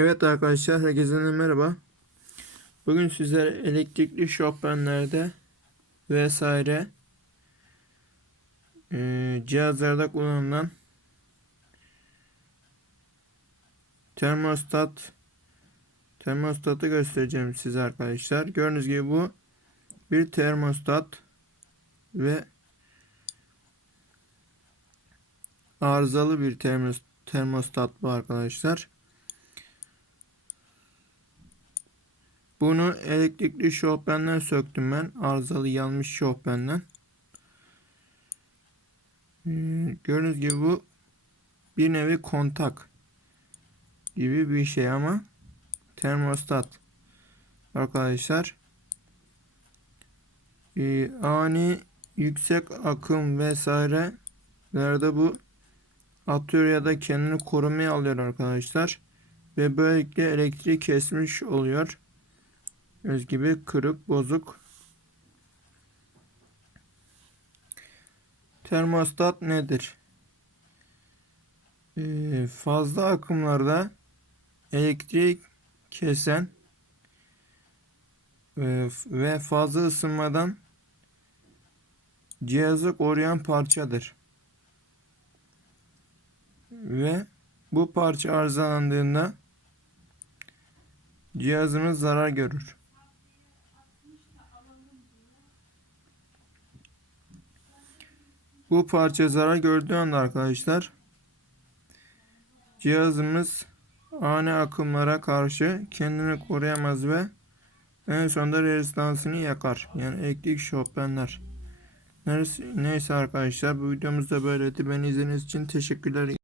Evet arkadaşlar herkese merhaba. Bugün sizlere elektrikli şofbenlerde vesaire e, cihazlarda kullanılan termostat termostatı göstereceğim size arkadaşlar. Gördüğünüz gibi bu bir termostat ve arızalı bir termos, termostat bu arkadaşlar. Bunu elektrikli şofbenden söktüm ben. Arızalı yanmış şofbenden. Ee, gördüğünüz gibi bu bir nevi kontak gibi bir şey ama termostat arkadaşlar ee, ani yüksek akım vesaire nerede bu atıyor ya da kendini korumaya alıyor arkadaşlar ve böylelikle elektriği kesmiş oluyor. Göz gibi kırık, bozuk. Termostat nedir? Ee, fazla akımlarda elektrik kesen ve fazla ısınmadan cihazı koruyan parçadır. Ve bu parça arızalandığında cihazımız zarar görür. Bu parça zarar gördüğü anda arkadaşlar cihazımız ani akımlara karşı kendini koruyamaz ve en sonunda rezistansını yakar. Yani elektrik şofbenler. Neyse arkadaşlar bu videomuz da böyleydi. Beni izlediğiniz için teşekkürler.